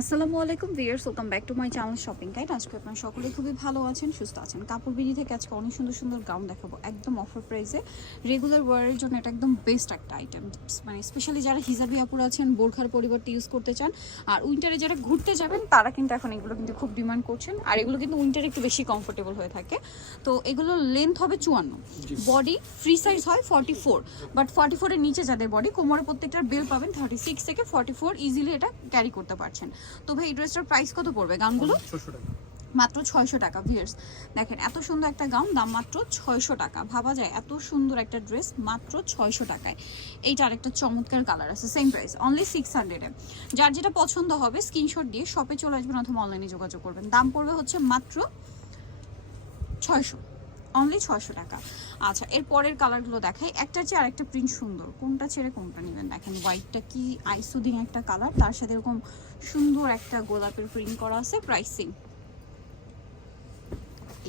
আসসালামু আলাইকুম viewers welcome back to my channel shopping guide. আজকে আপনারা সকলেই খুবই ভালো আছেন সুস্থ আছেন। কাপড় বিড়ি থেকে আজকে অনেক সুন্দর সুন্দর গাউন দেখাবো একদম অফার প্রাইসে রেগুলার ওয়ারের জন্য এটা একদম বেস্ট একটা আইটেম মানে স্পেশালি যারা হিজাবি আপুর আছেন বোরখার পরিবর্তে ইউজ করতে চান আর উইন্টারে যারা ঘুরতে যাবেন তারা কিন্তু এখন এগুলো কিন্তু খুব ডিমান্ড করছেন আর এগুলো কিন্তু উইন্টারে একটু বেশি কমফোর্টেবল হয়ে থাকে। তো এগুলো লেন্থ হবে চুয়ান্ন। বডি ফ্রি সাইজ হয় ফর্টি ফোর বাট ফর্টি ফোরের নিচে যাদের বডি কোমরের প্রত্যেকটার বেল পাবেন থার্টি সিক্স থেকে ফর্টি ফোর ইজিলি এটা ক্যারি করতে পারছেন। তো ভাই এই ড্রেসটার প্রাইস কত পড়বে গাউনগুলো? ছশো টাকা। মাত্র ছয়শো টাকা ভিয়ার্স দেখেন এত সুন্দর একটা গাউন দাম মাত্র ছয়শো টাকা। ভাবা যায় এত সুন্দর একটা ড্রেস মাত্র ছয়শো টাকায়। এইটা আরেকটা চমৎকার কালার আছে সেম প্রাইস অনলি সিক্স হান্ড্রেডে যার যেটা পছন্দ হবে স্ক্রিনশট দিয়ে শপে চলে আসবেন অথবা অনলাইনে যোগাযোগ করবেন। দাম পড়বে হচ্ছে মাত্র ছয়শো অনলি ছয়শো টাকা। আচ্ছা এর পরের কালারগুলো দেখাই। একটার চেয়ে আরেকটা প্রিন্ট সুন্দর। কোনটা ছেড়ে কোনটা নেবেন? দেখেন হোয়াইটটা কি আইসুদিং একটা কালার তার সাথে এরকম সুন্দর একটা গোলাপের প্রিন্ট করা আছে প্রাইসিং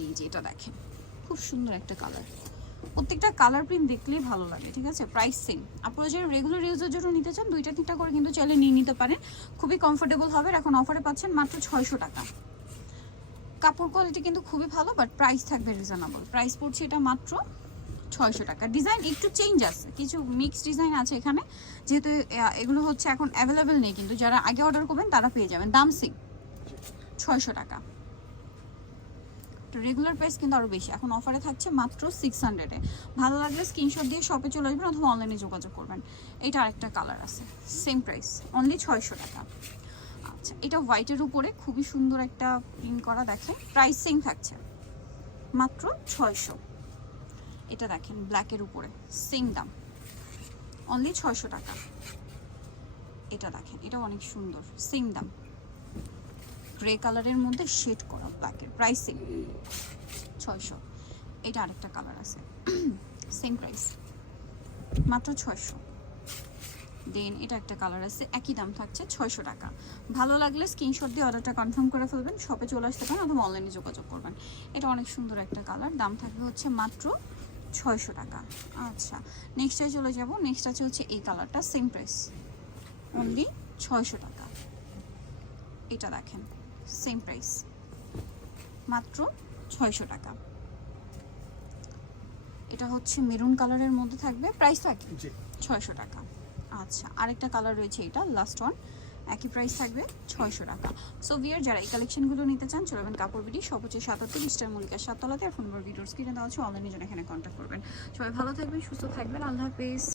এই যে এটা দেখেন, খুব সুন্দর একটা কালার প্রত্যেকটা কালার প্রিন্ট দেখলেই ভালো লাগে, ঠিক আছে? প্রাইস সেম আপনারা যারা রেগুলার ইউজের জন্য নিতে চান, দুইটা তিনটা করে কিন্তু চাইলে নিয়ে নিতে পারেন। খুবই কমফোর্টেবল হবে। এখন অফারে পাচ্ছেন মাত্র ছয়শো টাকা। কাপড় কোয়ালিটি কিন্তু খুবই ভালো বাট প্রাইস থাকবে রিজনেবল প্রাইস পড়ছে এটা মাত্র ছয়শো টাকা। ডিজাইন একটু চেঞ্জ আছে। কিছু মিক্স ডিজাইন আছে এখানে। যেহেতু এগুলো হচ্ছে এখন অ্যাভেলেবেল নেই, কিন্তু যারা আগে অর্ডার করবেন, তারা পেয়ে যাবেন। দাম সিং ছয়শো টাকা। রেগুলার প্রাইস কিন্তু আরও বেশি। এখন অফারে থাকছে মাত্র সিক্স হান্ড্রেডে ভালো লাগলে স্ক্রিনশট দিয়ে শপে চলে আসবেন অথবা অনলাইনে যোগাযোগ করবেন। এটা আরেকটা কালার আছে। সেম প্রাইস অনলি ছয়শো টাকা। আচ্ছা এটা হোয়াইটের উপরে। খুবই সুন্দর একটা প্রিন্ট করা দেখে প্রাইস সেম থাকছে। মাত্র ছয়শো। এটা দেখেন ব্ল্যাকের উপরে। সেম দাম। অনলি ছয়শো টাকা। এটা দেখেন, এটা অনেক সুন্দর। সেম দাম। গ্রে কালারের মধ্যে শেড করা ব্ল্যাকের প্রাইস সেম ছয়শো। এটা আরেকটা কালার আছে। সেম প্রাইস মাত্র ছয়শো। দেন এটা একটা কালার আছে, একই দাম থাকছে ছয়শো টাকা। ভালো লাগলে স্ক্রিনশট দিয়ে অর্ডারটা কনফার্ম করে ফেলবেন শপে চলে আসতে পারেন অথবা অনলাইনে যোগাযোগ করবেন। এটা অনেক সুন্দর একটা কালার দাম থাকবে হচ্ছে মাত্র ছয়শো টাকা। আচ্ছা নেক্সটে চলে যাব। নেক্সট আছে হচ্ছে এই কালারটা সেম প্রাইস অনলি ছয়শো টাকা। এটা দেখেন সেম প্রাইস মাত্র ছয়শো টাকা। এটা হচ্ছে মেরুন কালারের মধ্যে থাকবে। প্রাইস থাকে ছয়শো টাকা। আচ্ছা আরেকটা কালার রয়েছে এটা লাস্ট ওয়ান একই প্রাইস থাকবে ছয়শো টাকা। সো বিয়ার যারা এই কালেকশনগুলো নিতে চান চলবেন কাপড় বিডি সবচেয়ে সাতাত্তর স্টার মল্লিকার সাততলাতে। আর ফোন নম্বর ভিডিওর স্ক্রিনে দেওয়া আছে অনলাইনে জন্য এখানে কন্ট্যাক্ট করবেন। সবাই ভালো থাকবেন, সুস্থ থাকবেন। আল্লাহ হাফেজ।